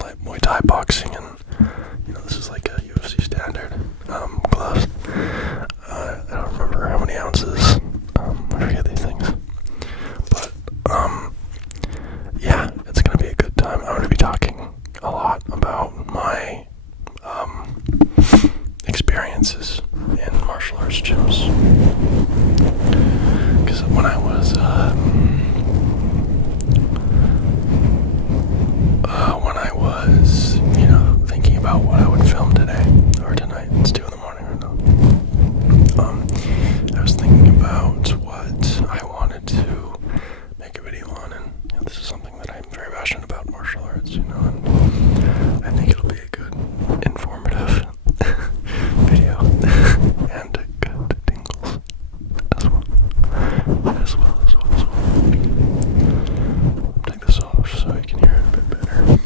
like Muay Thai boxing, and this is like a UFC standard gloves. I don't remember how many ounces. I forget these things, but yeah, it's gonna be a good time. I'm gonna be talking a lot about my experiences in martial arts gyms, because when I was thinking about what I would film today or tonight, it's 2 in the morning right now. I was thinking about what I wanted to make a video on, and this is something that I'm very passionate about, martial arts, and I think it'll be a good, informative video and good tingles as well. Take this off so you can hear it a bit better.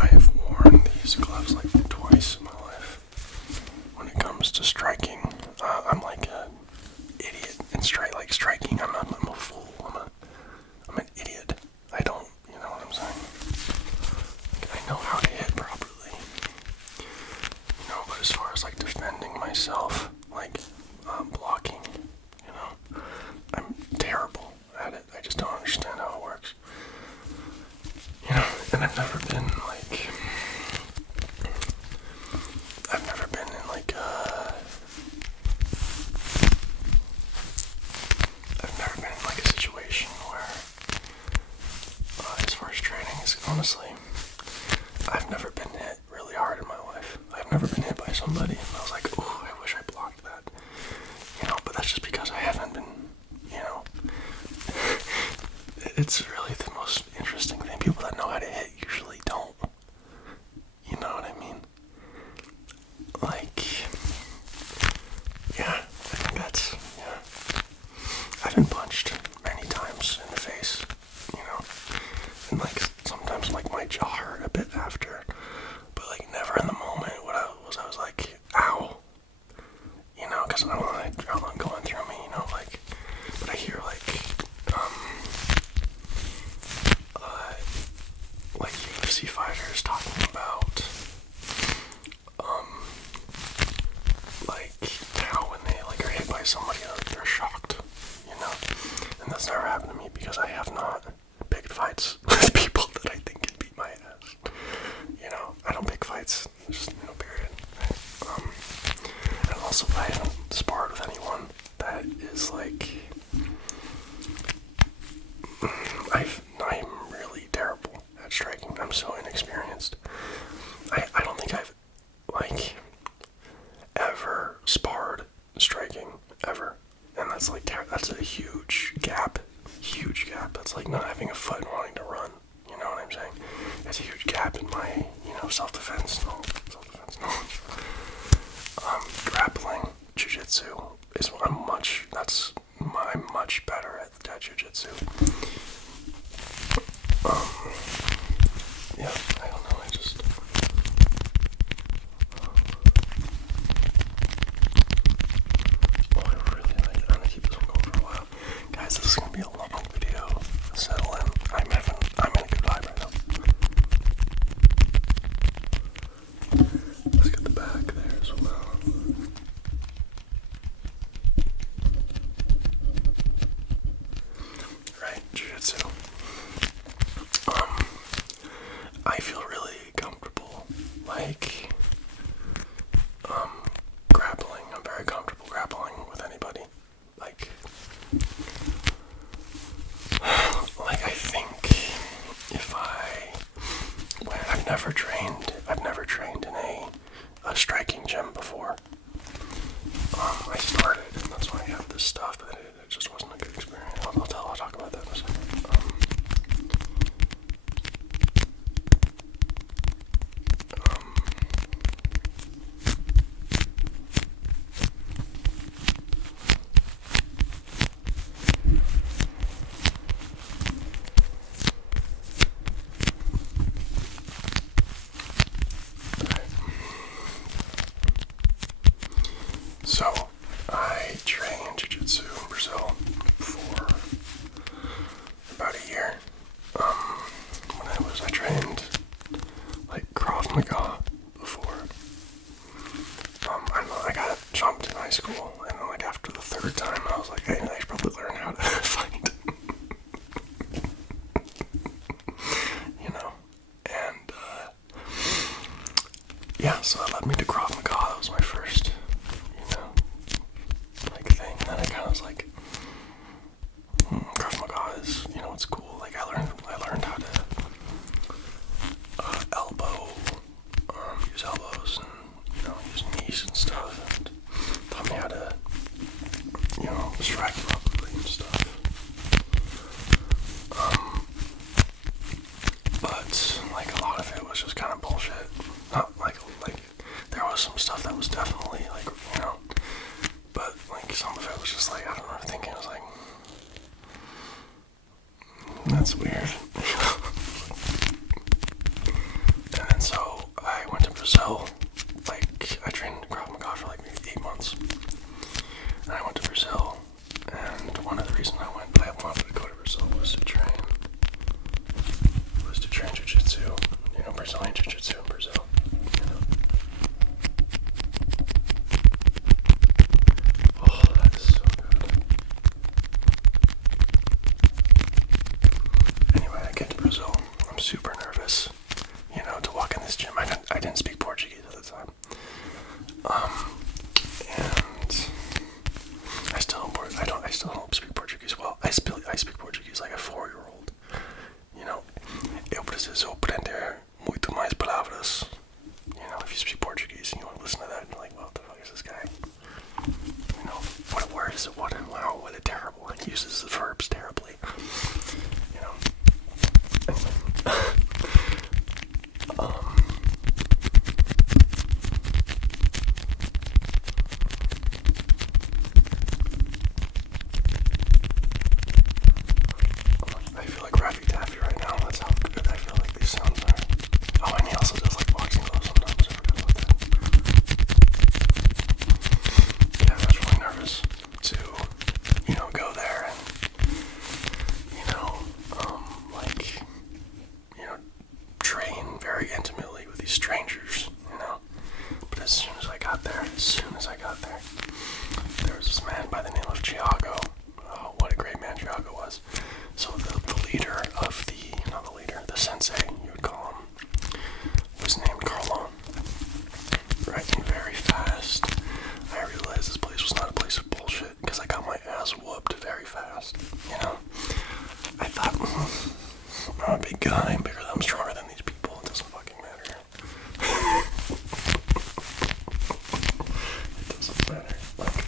I have worn these gloves like twice in my life. When it comes to striking, I'm like an idiot in striking. I'm a fool. I'm an idiot. I don't, you know what I'm saying? I know how to hit properly. But as far as like defending myself, like blocking, I'm terrible at it. I just don't understand how it works. And I've never been in a situation where, as far as training is, honestly, I've never been hit really hard in my life. I've never been hit by somebody and I was like, oh, I wish I blocked that. But that's just because I haven't been, it's really the most interesting thing. People that know how to hit usually don't. You know what I mean? I've been punched many times in the face, and sometimes my jaw hurt a bit after, but never in the moment. I was like, ow, because I don't know the adrenaline going through me, but I hear UFC fighters talking about how when they are hit by somebody, they're shocked, and that's never happened to me because I have not picked fights with people that I think can beat my ass. I don't pick fights, just period. And also I haven't sparred with anyone that is I'm really terrible at striking. I'm so inexperienced. I don't think I've ever sparred striking ever, and that's that's a huge gap. That's like not having a foot and wanting to run. You know what I'm saying? It's a huge gap in my self-defense knowledge. Grappling, jiu-jitsu is I'm much better at jiu-jitsu. Yeah, I don't know, I'm gonna keep this one going for a while. Guys, this is gonna be a long video. Settle in. I'm in a good vibe right now. Let's get the back there as well. Right, jiu-jitsu. I yeah, so that led me to Krav Maga. That was my first, like thing. And then I kind of was like, Krav Maga is, it's cool. Like I learned how to elbow, use elbows, and use knees and stuff, and taught me how to, strike properly and stuff. But like a lot of it was just kind of bullshit. Not like there was some stuff that was definitely like, but like some of it was just like, I don't know, thinking I was like, that's weird. And then so I went to Brazil. Like I trained Krav Maga for like maybe 8 months. And I went to Brazil, and one of the reasons I wanted to go to Brazil was to train jiu-jitsu, Brazilian jiu-jitsu in Brazil. Oh, that is so good. Anyway, I get to Brazil. I'm super nervous, to walk in this gym. I didn't speak Portuguese at the time. And I still don't speak Portuguese well. I speak Portuguese like a 4-year-old. Eu preciso aprender muito mais palavras. If you speak Portuguese and you want to listen to that, you're like, what the fuck is this guy? What word is it? Wow, what a terrible. He uses the verbs terribly. I feel like Raffy Taffy right now. That's how good I feel like these sounds are. Oh, and he also does like boxing gloves sometimes. I forgot about that. Yeah, I was really nervous to, go there and, train very intimately with these strangers, But as soon as I got there, there was this man by the name of Thiago. Oh, what a great man Thiago was. So the leader of the sensei, you would call him, was named Carlo. Right, and very fast, I realized this place was not a place of bullshit, because I got my ass whooped very fast, I thought, I'm a big guy, I'm stronger than these people, it doesn't fucking matter. It doesn't matter. Like,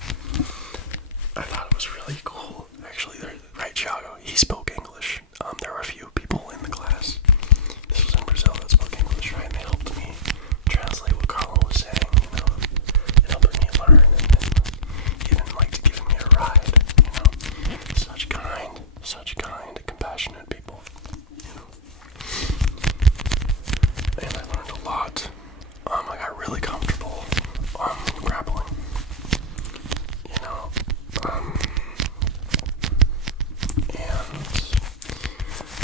I thought it was really cool. Actually, right, Thiago, he spoke English. There were a few people in the class. This was in Brazil that spoke English, right? And they helped me translate what Carlo was saying, and helping me learn, and even like to give me a ride, Such kind, compassionate people, And I learned a lot. I got really comfortable grappling, and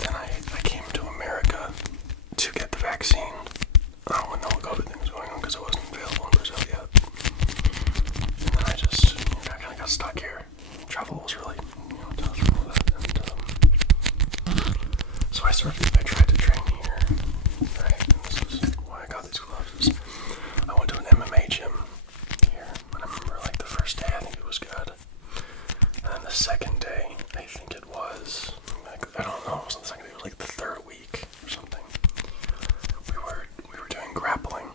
then I came to America to get the vaccine when the whole COVID thing was going on, because it wasn't available in Brazil yet. And then I just, I kind of got stuck here. Travel was really, tough for all that. And so I tried to train here, right? And this is why I got these gloves. I went to an MMA gym here, and I remember like the first day, I think it was good. And then the second day, I think it was, I don't know, it wasn't the second day, it was like the third week or something. We were doing grappling,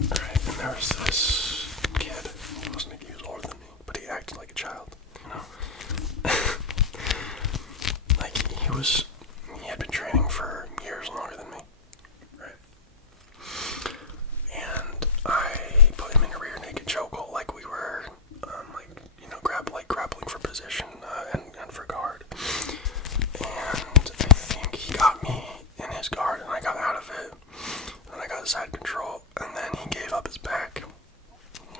right? And there was this kid, he was older than me, but he acted like a child, Like he had been training for years longer than me, right? And I put him in a rear naked chokehold, like we were, grappling for position and for guard. And I think he got me in his guard, and I got out of it, and I got side control, and then he gave up his back,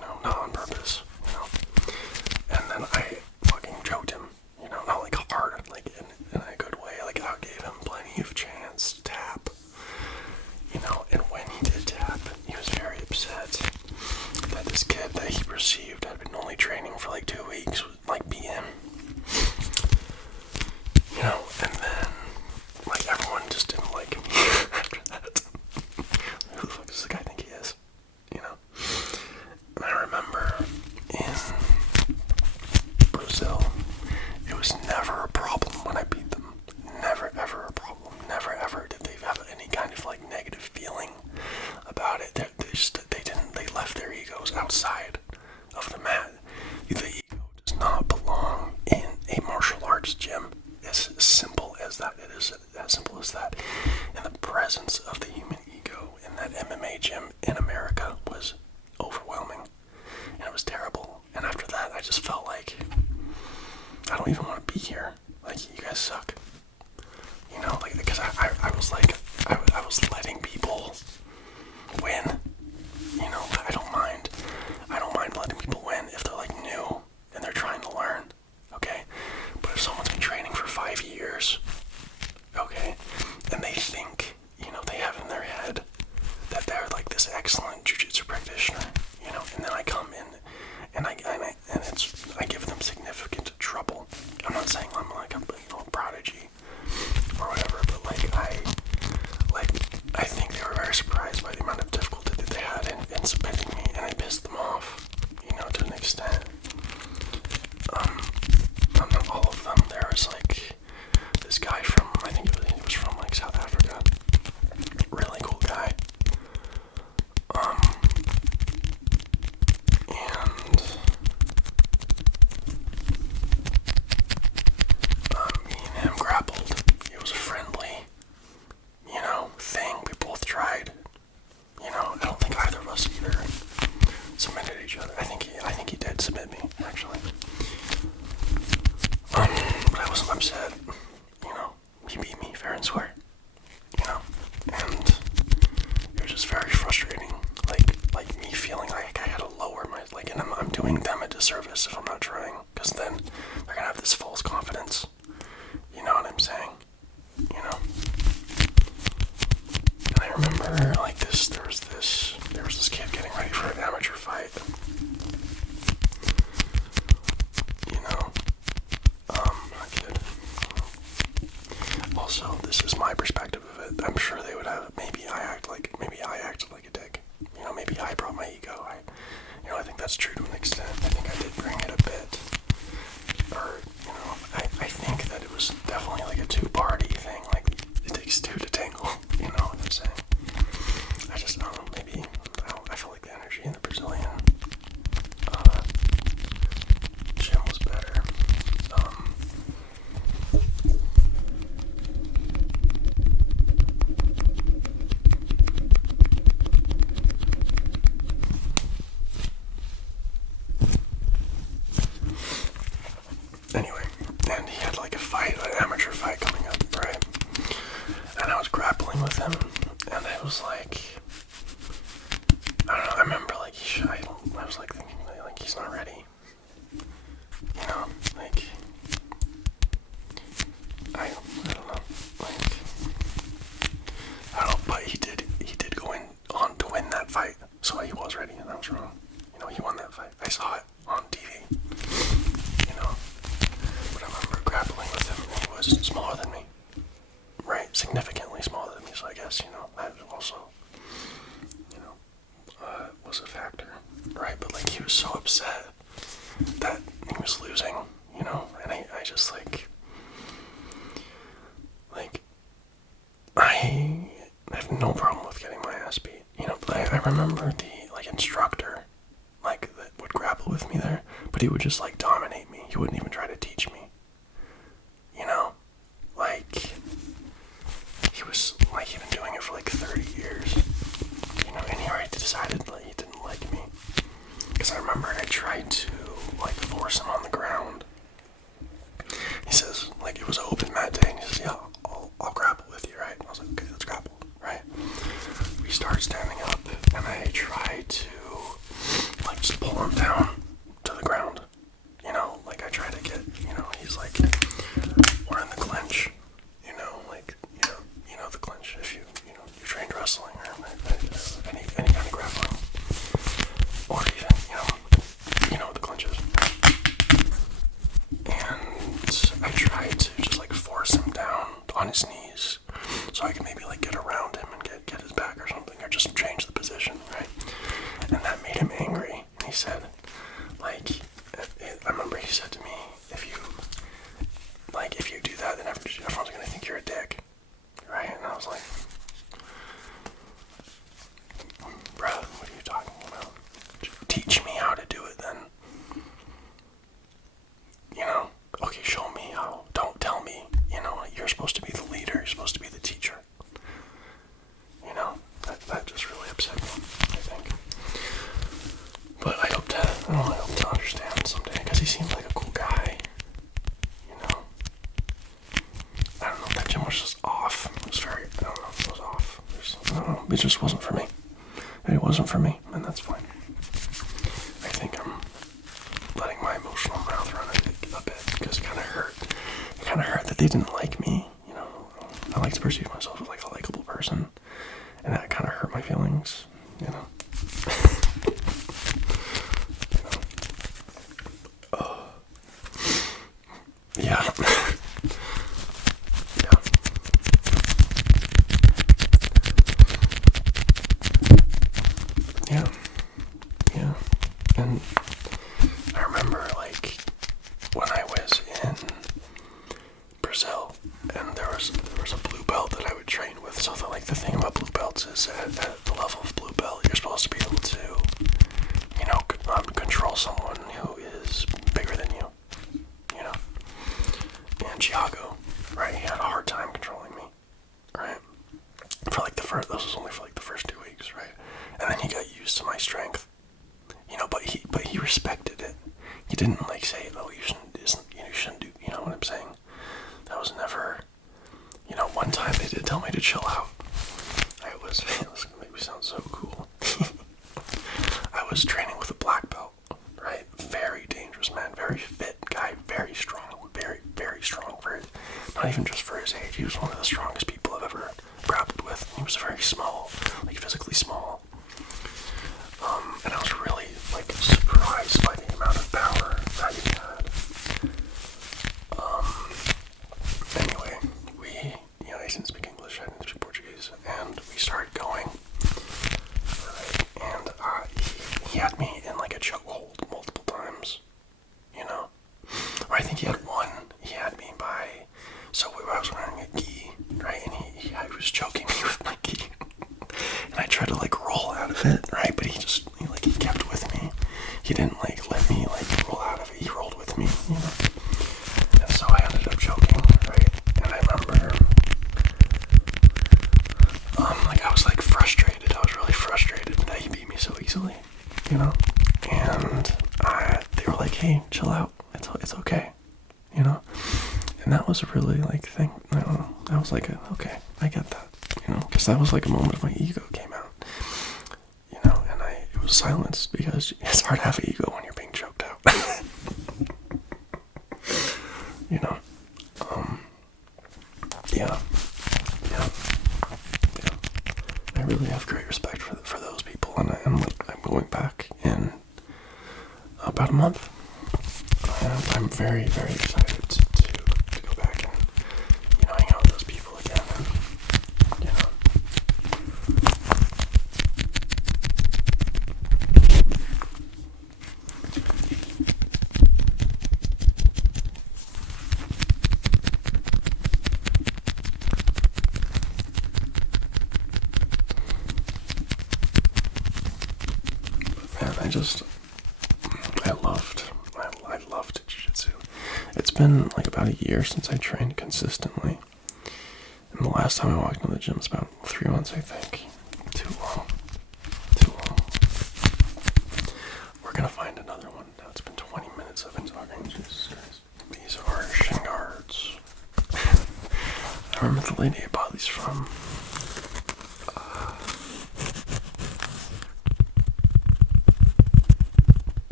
not on purpose, And then I fucking choked him, not like hard, like in a good way, like I gave him plenty of chance. that. It is as simple as that. And the presence of the human ego in that MMA gym in America was overwhelming. And it was terrible. And after that, I just felt like, I don't even want to be here. Like, you guys suck. You know, like, because I was like, I was letting people win. You know, I don't mind letting people win if they're like new and they're trying to learn. Okay? But if someone's been training for 5 years, okay, and they think, you know, they have in their head that they're like this excellent jiu-jitsu practitioner, you know, and then I come in and I give them significant trouble. I'm not saying I'm like a prodigy or whatever, but I think they were very surprised by the amount of difficulty that they had in submitting me, and I pissed them off, you know, to an extent. Not all of them. There was like this guy from, I think he was from like South Africa. Really cool guy. Me and him grappled. It was a friendly, you know, thing. We both tried. You know, I don't think either of us either submitted each other. I think he did submit me, actually. But I wasn't upset. You know, he beat me fair and square. You know, and it was just very frustrating. Like me feeling like I had to lower my, like, and I'm doing them a disservice if I'm not trying, because then they're gonna have this false confidence. You know what I'm saying? You know. And I remember like there was this kid getting ready for an amateur fight. You know, not kid. Also, this is my perspective of it. I'm sure they would have. Maybe I acted like a dick. You know, maybe I brought my ego. I think that's true to an extent. I think I did bring it a bit. Or, you know, I think that it was definitely like a two-party thing. Like, it takes two to tangle. You know what I'm saying? I just don't know. Maybe I feel like the energy in the Brazilian gym was better. Anyway, and he had like an amateur fight coming up, right? And I was grappling with him, and I was like, I don't know, I remember like I was like thinking like he's not ready. You know, like I don't know, like I don't know, but he did go on to win that fight, so he was ready, and I was wrong. You know, he won that fight. I saw it on TV. You know, but I remember grappling with him, and he was smaller than me, right? Significantly smaller than me. So I guess, you know, that also, you know, was a factor, right? But like he was so upset that he was losing, you know, and I just like I have no problem with getting my ass beat, you know. But I remember the like instructor, like that would grapple with me there, but he would just like dominate me. He wouldn't even try to teach me, you know, like he was like he'd been doing it for like 30 years, you know, and he already decided like he didn't like me, because I remember I tried to like force him on the ground. He says, like, it was an open mat day, and he says, yeah, I'll grapple with you, right? And I was like, okay, let's grapple, right? We start standing up, and I try to, like, just pull him down to the ground, you know, like, I try to get gym was just off. It was very, I don't know, it was off. I don't know, it just wasn't for me. It wasn't for me, and that's fine. I think I'm letting my emotional mouth run a bit, because it kind of hurt. It kind of hurt that they didn't like me, you know. I like to perceive myself as like a likable person, and that kind of hurt my feelings, you know. Yeah. Yeah. Yeah. And I remember, like, when I was in Brazil, and there was a blue belt that I would train with. So the thing about blue belts is at the level of blue belt, you're supposed to be able to, you know, control someone who is bigger than you. You know. And Thiago, right? He had a hard time controlling me, right? For like this was only for like the first 2 weeks, right? And then he got used to my strength, you know. But he respected it. He didn't like say, "Oh, you shouldn't do." You know what I'm saying? That was never, you know. One time they did tell me to chill out. It was gonna make me sound so cool. I was training with a black belt, right? Very dangerous man, very fit guy, very strong, very strong for his, not even just for his age. He was one of the strongest people I've ever grappled with. He was very small, like physically small. And I was really like surprised by the amount of power that he had. Anyway, you know, he didn't speak English, I didn't speak Portuguese, and we started going. Right? And he had me in like a chokehold multiple times, you know. Or I think he had me by, so I was wearing a gi, right, and he was choking me with my gi, and I tried to like roll out of it, right, but he kept with me. He didn't like let me like roll out of it. He rolled with me, you know. And so I ended up choking, right, and I remember, like I was like frustrated. I was really frustrated that he beat me so easily, you know. And they were like, "Hey, chill out. It's okay," you know. And that was a really like thing. I don't know. I was like, okay, I get that, you know, because that was like a moment of my ego came out, you know, and it was silenced because it's hard to have an ego when you're being choked out, you know. Yeah. I really have great respect for those people, and I'm going back in about a month. And I'm very, very excited to go back and, you know, hang out with those people again, and, you know. Man, I loved jiu-jitsu. It's been like about a year since I trained consistently. And the last time I walked into the gym was about 3 months, I think. Too long. We're gonna find another one. Now it's been 20 minutes I've been talking. Jesus Christ. These are shin guards. I remember the lady I bought these from.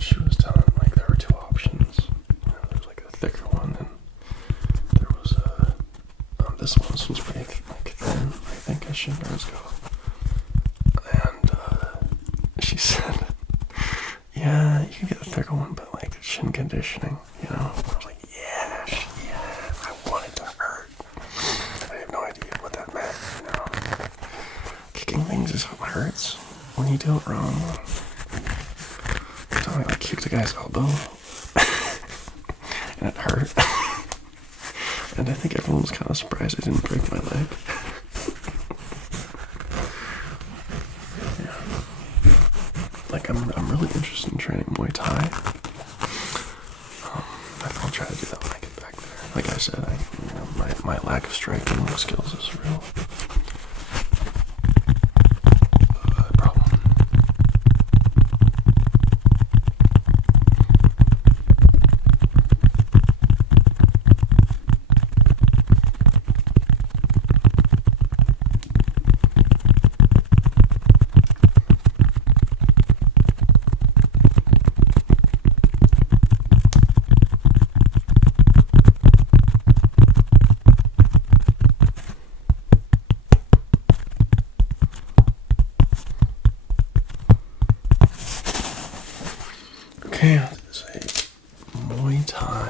She was telling like there were two options. You know, there was like a thicker one, and there was this one's pretty like thin. I think as shin guards go. And she said, "Yeah, you can get the thicker one, but like shin conditioning, you know." I was like, yeah, I want it to hurt. I have no idea what that meant, you know. Kicking things is what hurts when you do it wrong. I like kicked the guy's elbow and it hurt. And I think everyone was kind of surprised I didn't break my leg. Yeah. Like I'm really interested in training Muay Thai. I think I'll try to do that when I get back there. Like I said, my lack of striking skills is real problem.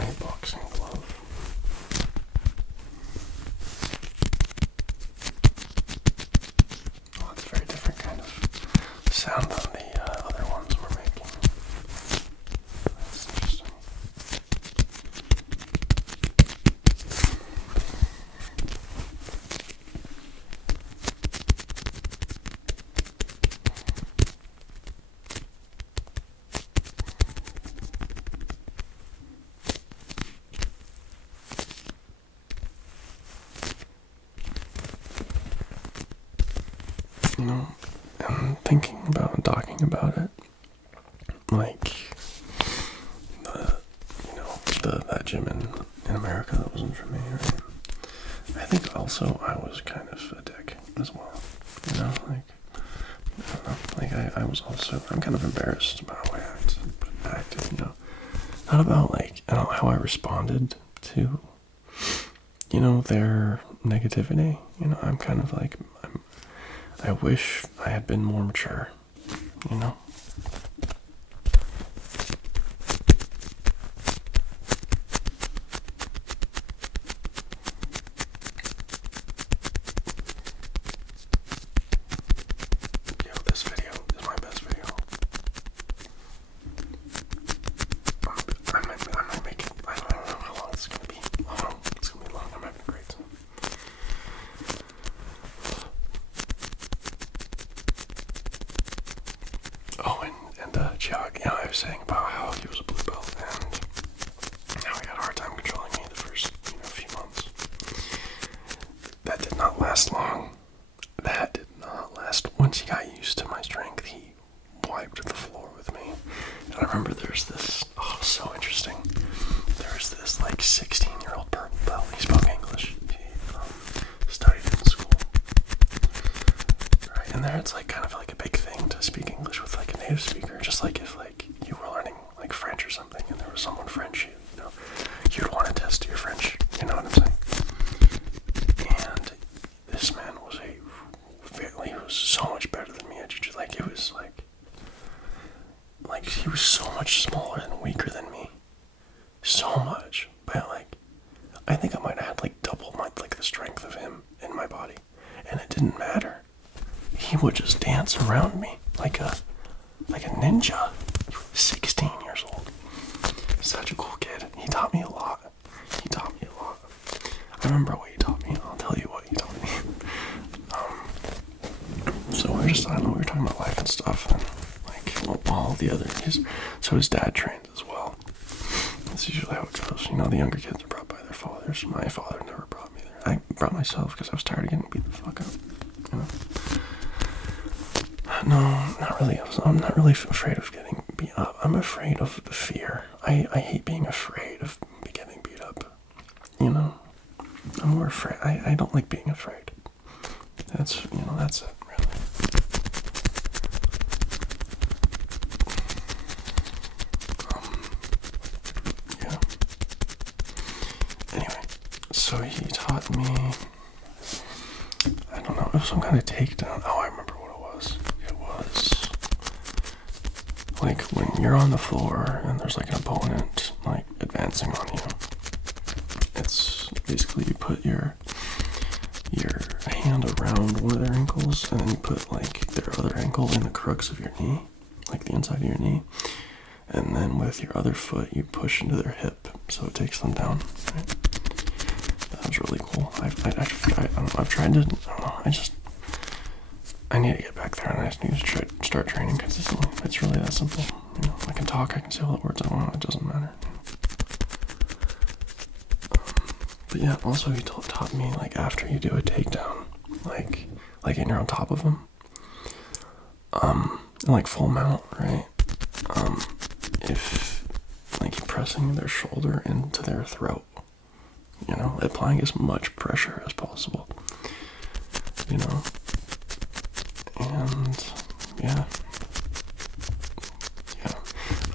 my boxing glove. Oh, it's a very different kind of sound than the other ones we're making. That's interesting. You know, and thinking about and talking about it, like that gym in America that wasn't for me, right? I think also I was kind of a dick as well. You know, like I don't know, like I was also, I'm kind of embarrassed about how I acted, you know. Not about like how I responded to, you know, their negativity. You know, I'm kind of like I wish I had been more mature, you know? Yo, this video is my best video. I might make it, I don't know how long it's gonna be. Oh, it's gonna be long, I'm having a great time. Oh, and Chuck, you know, I was saying about how he was a blue belt and how he had a hard time controlling me the first, few months. That did not last long. That did not last. Once he got used to my strength, he wiped the floor with me. And I remember there's this, oh, so interesting. There's this, like, 16-year-old purple belt. He spoke English. He studied in school. Right, and there it's, like, kind of like a big thing to speak English with, like, a native speaker. Just like if, like, you were learning, like, French or something, and there was someone French, you'd want to test your French. You know what I'm saying? And this man was he was so much better than me at jiu-jitsu. Like, it was, like, he was so much smaller and weaker than me. So much. But, like, I think I might have had, like, double the strength of him in my body. And it didn't matter. He would just dance around me like a ninja. 16 years old. Such a cool kid. He taught me a lot. I remember what he taught me. I'll tell you what he taught me. So we were talking about life and stuff, and like all the other. So his dad trained as well. That's usually how it goes. You know, the younger kids are brought by their fathers. My father never brought me there. I brought myself because I was tired of getting beat the fuck up. You know. No, not really. I'm not really afraid of getting beat up. I'm afraid of the fear. I hate being afraid of getting beat up. You know? I'm more afraid. I don't like being afraid. That's it, really. Yeah. Anyway, so he taught me, I don't know, it was some kind of takedown. Oh, I remember what it was. It was like when you're on the floor and there's like an opponent like advancing on you. It's basically you put your hand around one of their ankles and then you put like their other ankle in the crux of your knee, like the inside of your knee, and then with your other foot you push into their hip so it takes them down. Right? That was really cool. I've tried to, I don't know, I need to get back there and I just need to start training consistently. It's really that simple. You know, I can talk, I can say all the words I want, it doesn't matter. But yeah, also he taught me, like, after you do a takedown, like and you're on top of them, like full mount, right? If, like, you're pressing their shoulder into their throat, you know, applying as much pressure as possible, you know, and, yeah,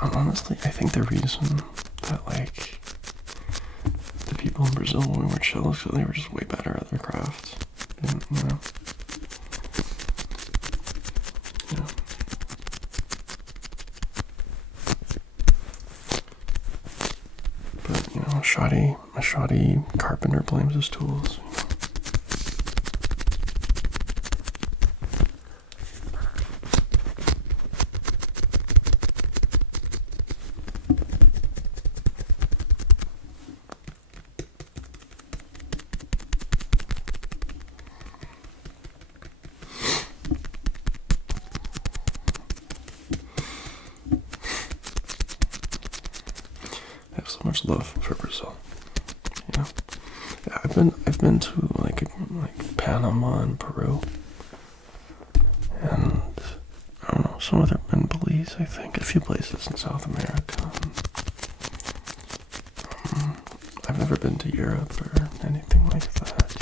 honestly, I think the reason that, like, the people in Brazil when we were chill, so they were just way better at their crafts. And, you know. Yeah. But, you know, a shoddy carpenter blames his tools. I have so much love for Brazil. You know, yeah, I've been to like Panama and Peru, and I don't know, some other been Belize, I think, a few places in South America. I've never been to Europe or anything like that.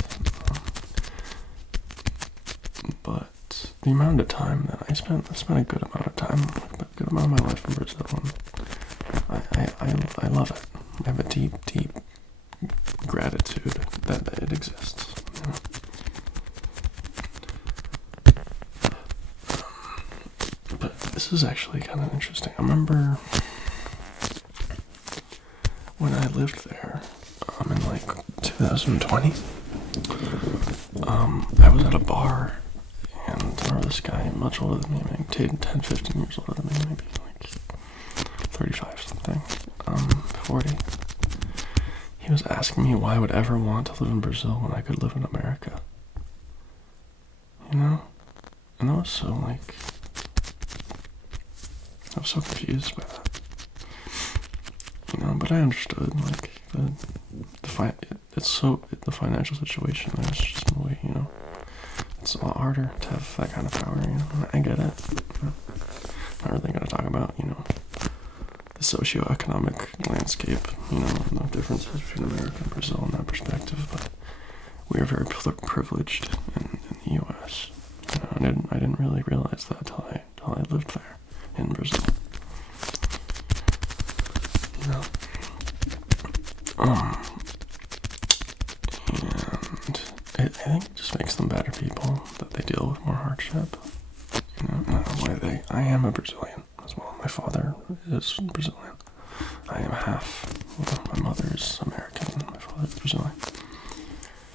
But the amount of time that I spent a good amount of time, a good amount of my life in Brazil, and I love it. I have a deep gratitude that it exists. You know? But this is actually kind of interesting. I remember when I lived there, in like 2020, I was at a bar, and there was this guy much older than me, maybe 10, 15 years older than me, maybe like 35 something, 40. He was asking me why I would ever want to live in Brazil when I could live in America. You know? And I was so confused by that. You know, but I understood, like, the financial situation there is just really, you know, it's a lot harder to have that kind of power, you know, I get it. You know? Not really going to talk about, you know, the socioeconomic landscape, you know, and the differences between America and Brazil in that perspective, but we are very privileged in the U.S. You know, I didn't really realize that till I lived there in Brazil. You know, and I think it just makes them better people that they deal with more hardship. You know, why I am a Brazilian as well. My father is Brazilian. I am half. You know, my mother is American. My father is Brazilian.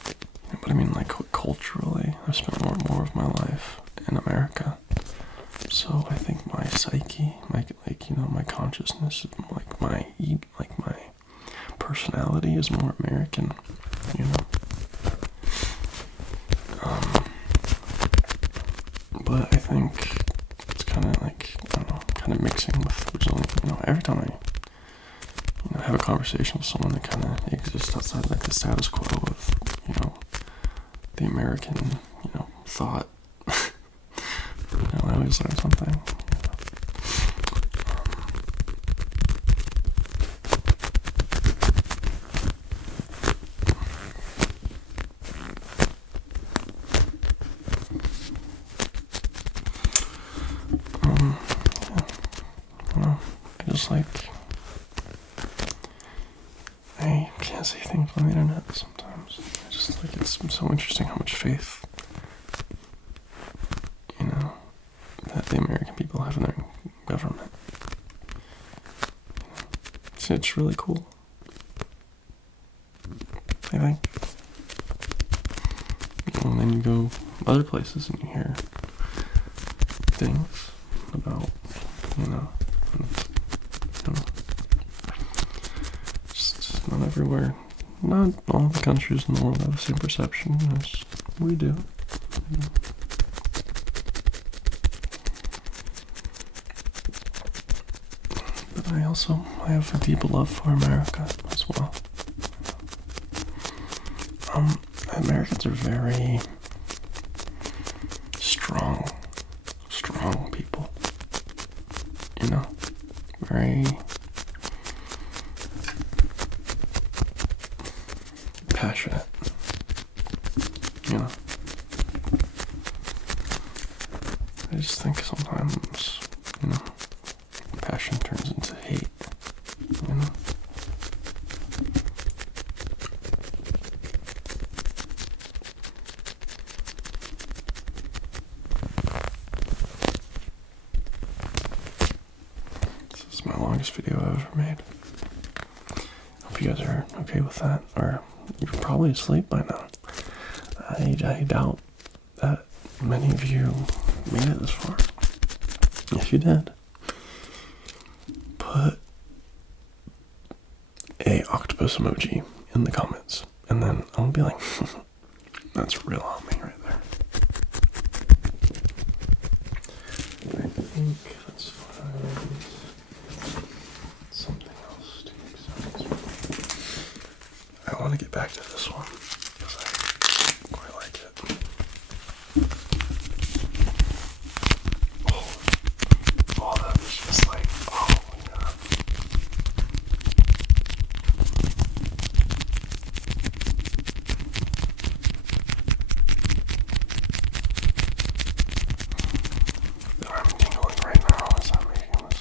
You know, but I mean, like, culturally, I've spent more of my life in America. So I think my psyche, my consciousness, my personality is more American. You know. But I think it's kind of like, I don't know, kind of mixing with Brazilian. You know, every time I, have a conversation with someone that kind of exists outside like the status quo of, you know, the American, you know, thought. I always learn something. I can't say things on the internet sometimes. I just like, it's so interesting how much faith, you know, that the American people have in their government. It's really cool, I think. And then you go other places and you hear things about, you know, just not everywhere. Not all the countries in the world have the same perception as we do. You know. But I have a deep love for America as well. Americans are very strong people. You know, very passionate. You know, I just think sometimes, you know, passion turns into hate. You know. This is my longest video I've ever made. Hope you guys are okay with that, or you're probably asleep by now. I doubt that many of you made it this far. If you did, put a octopus emoji in the comments, and then I'll be like, that's real on me right there. I think that's fine. Something else to I want to get back to this one because I quite like it. Oh, that was just like, oh yeah. I'm tingling right now as I'm making this.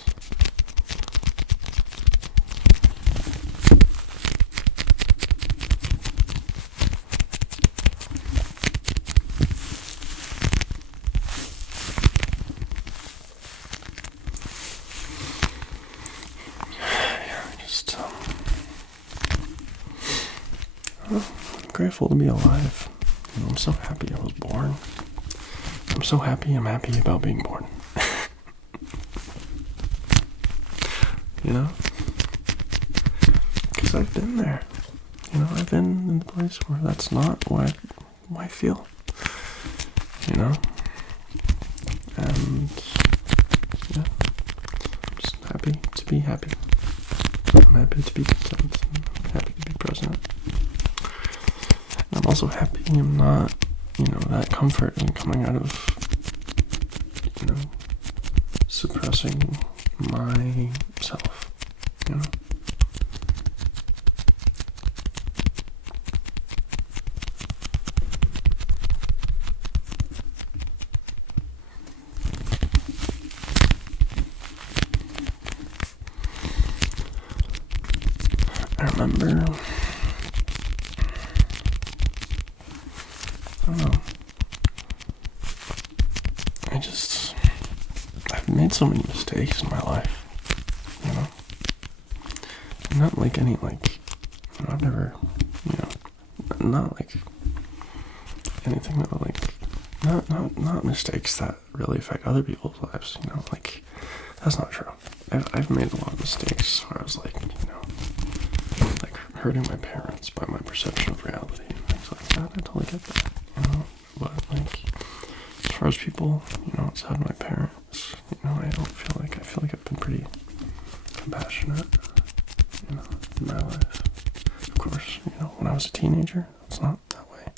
I'm grateful to be alive. I'm so happy I was born. I'm so happy I'm happy about being born. You know? Because I've been there. You know, I've been in the place where that's not what I feel. You know? And, yeah. I'm just happy to be happy. I'm happy to be content. I'm happy to be present. And I'm also happy I'm not, that comfort in coming out of, suppressing myself, I remember, I don't know, I've made so many mistakes in my life, not like any, I've never, not like anything that not mistakes that really affect other people's lives, that's not true. I've made a lot of mistakes where I was like hurting my parents by my perception of reality and things like that. I totally get that, but as far as people, outside my parents, I feel like I've been pretty compassionate, in my life. Of course, when I was a teenager, it's not that way.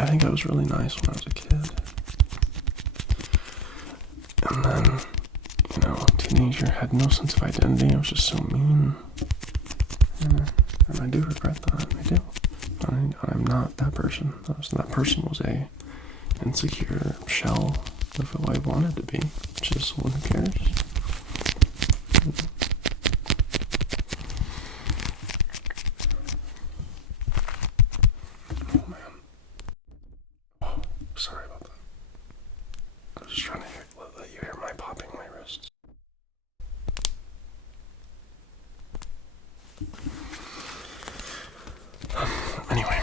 I think I was really nice when I was a kid. And then, teenager had no sense of identity. I was just so mean. And I do regret that. I do. I'm not that person. That person was a insecure shell of who I wanted to be, which is someone who cares. Oh man. Oh, sorry about that. I was just trying to let you hear my popping my wrists. Anyway.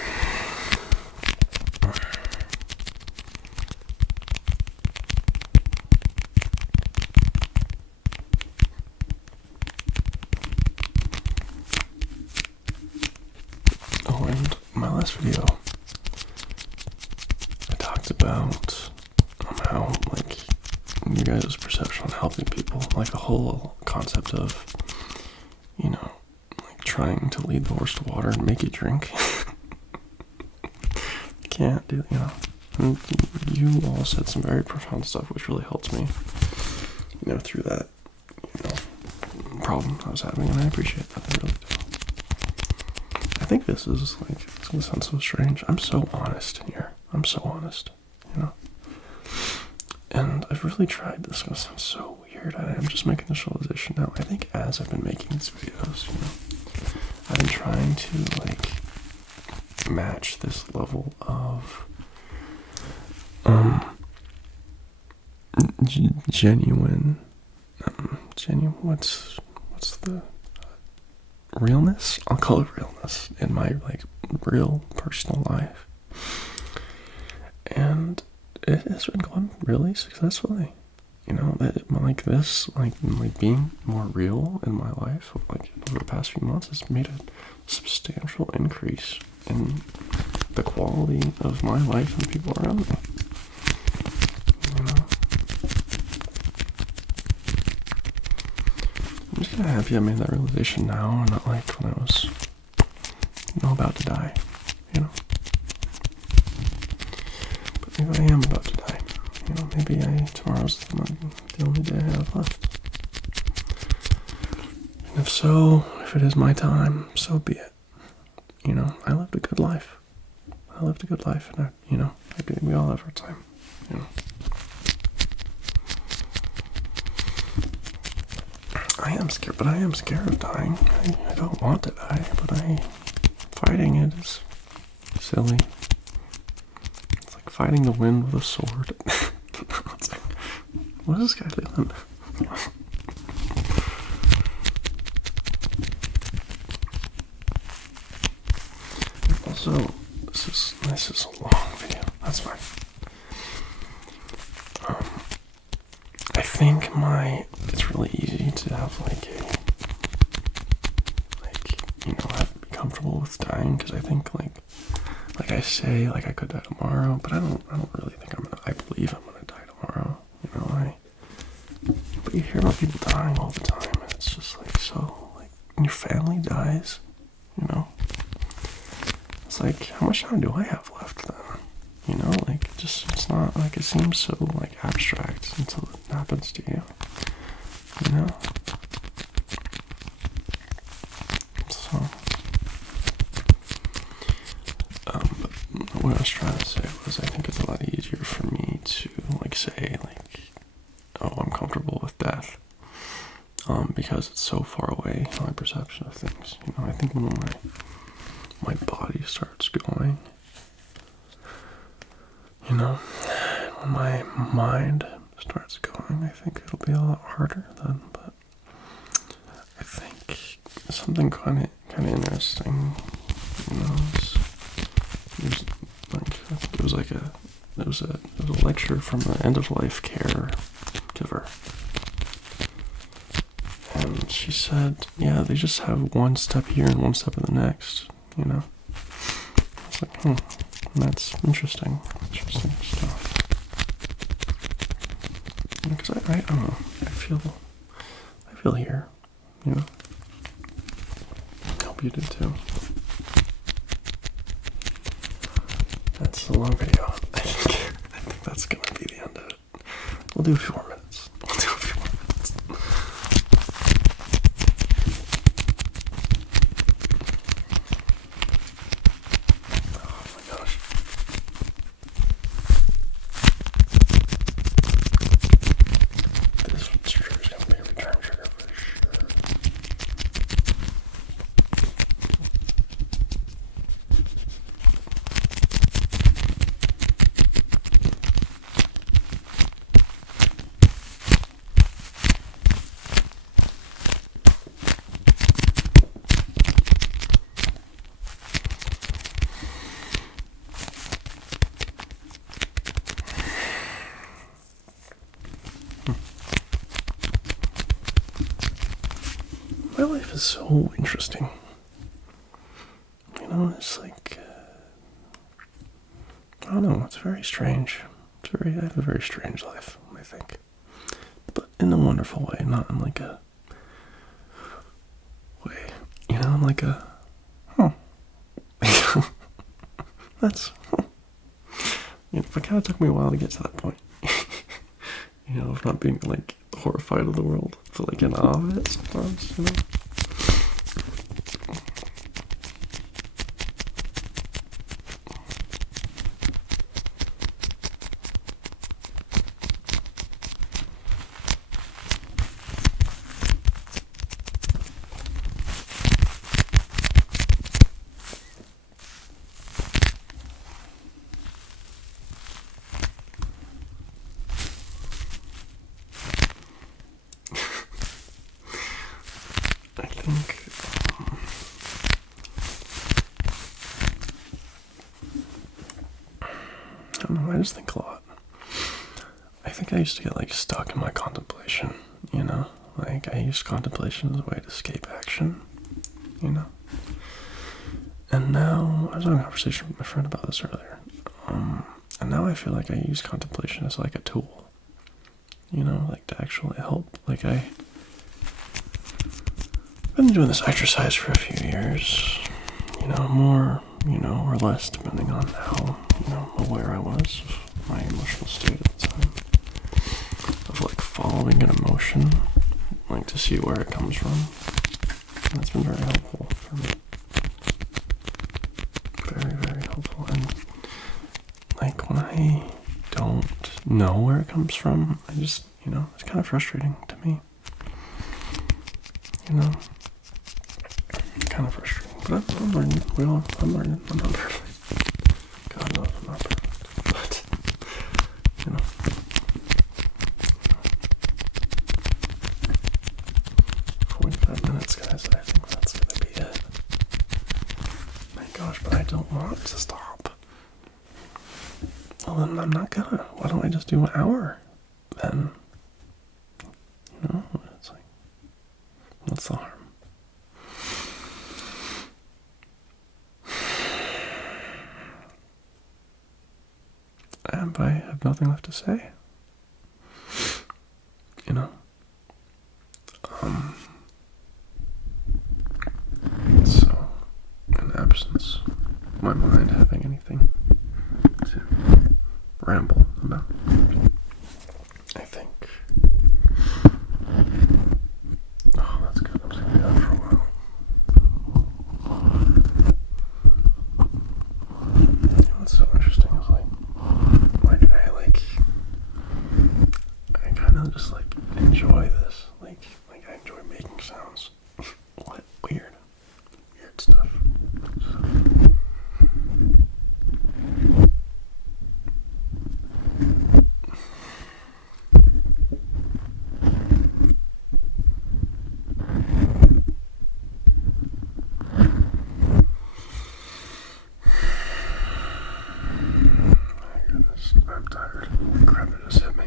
Oh, and my last video, I talked about how, you guys' perception on helping people, the whole concept of, trying to lead the horse to water and make it drink. You can't do, and you all said some very profound stuff, which really helped me, through that, problem I was having, and I appreciate that. I really do. I think this is it's gonna sound so strange. I'm so honest here. I'm so honest, And I've really tried. This is gonna sound so weird. I'm just making this realization now. I think as I've been making these videos, I've been trying to match this level of genuine. What's the realness. I'll call it realness in my like real personal life, and it has been going really successfully. You know, that like this, like being more real in my life, like over the past few months, has made a substantial increase in the quality of my life and people around me. You know, I'm just kind of happy I made that realization now, and not like when I was, about to die. You know, but maybe I am about to die. You know, maybe tomorrow's the only day I have left. And if so, if it is my time, so be it. You know, I lived a good life. And I think we all have our time. You know, I am scared of dying. I don't want to die, but fighting it is silly. It's like fighting the wind with a sword. It's like, what is this guy doing? Also, this is a long video. That's fine. I think it's really easy to have be comfortable with dying, because I think like I say, like I could die tomorrow, but I don't really think I believe I'm gonna die tomorrow. You know, but you hear about people dying all the time, and it's just like, so like when your family dies, you know, it's like, how much time do I have left then? You know, like it's not like, it seems so like abstract until it happens to you. You know? So but what I was trying to say was, I think it's a lot easier for me to say oh, I'm comfortable with death. Because it's so far away, my perception of things. You know, I think when my body starts going, you know, when my mind starts going, I think it'll be a lot harder then. But I think something kind of interesting, you know, it was a lecture from the end of life care giver. And she said, yeah, they just have one step here and one step in the next, you know. I was like, that's interesting stuff. Because I don't know, I feel here, you know. I hope you did too. That's a long video. I think that's gonna be the end of it. We'll do a few more minutes. My life is so interesting. You know, it's like, I don't know, it's very strange. I have a very strange life, I think. But in a wonderful way, not in like a way. You know, I'm like a, that's, you know, it kind of took me a while to get to that point. You know, of not being like horrified of the world, but like in awe of it sometimes, you know. don't know, I just think a lot. I think I used to get like stuck in my contemplation, you know? Like I used contemplation as a way to escape action, you know? And now, I was having a conversation with my friend about this earlier, and now I feel like I use contemplation as like a tool, you know, like to actually help. Like I've been doing this exercise for a few years, you know, more, you know, or less, depending on how, you know, aware I was of my emotional state at the time, of like following an emotion, like to see where it comes from. And that's been very helpful for me. Very, very helpful. And like when I don't know where it comes from, I just, you know, it's kind of frustrating to me. You know, kind of frustrating. But I'm learning. I'm learning. I'm not perfect. God knows I'm not perfect. But, you know. 45 minutes, guys. I think that's gonna be it. My gosh, but I don't want to stop. Well, then I'm not gonna. Why don't I just do an hour? Then, you know, it's like, what's the harm? And I have nothing left to say. You know? So, in absence, my mind having anything to ramble about, I think. Oh, that's good. I'm just gonna do that for a while. You know what's so interesting is I kind of just like enjoy this. Like I enjoy making sounds. What weird stuff. My goodness, I'm tired. Crap, it just hit me.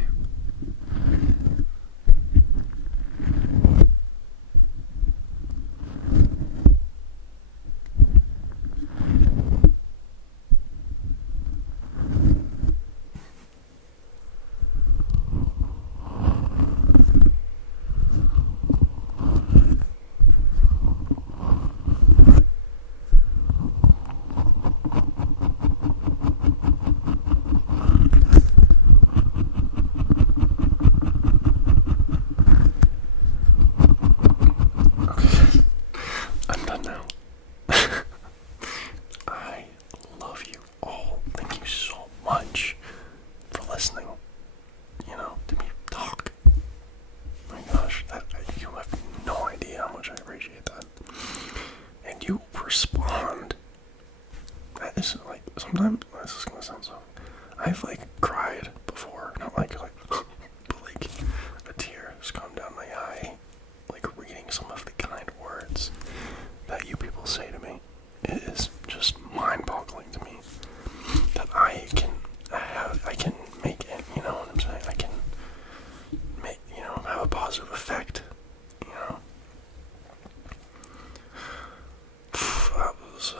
Okay, I'm done now. I love you all. Thank you so much for listening, you know, to me talk. My gosh, you have no idea how much I appreciate that. And you respond. That is like, sometimes, this is gonna sound so, I've like cried before, not like, but like a tear has come down my eye, like reading some of the kind words that you people say to me. It is just mind-boggling to me that I can make it, you know what I'm saying? I can make, you know, have a positive effect, you know? That was,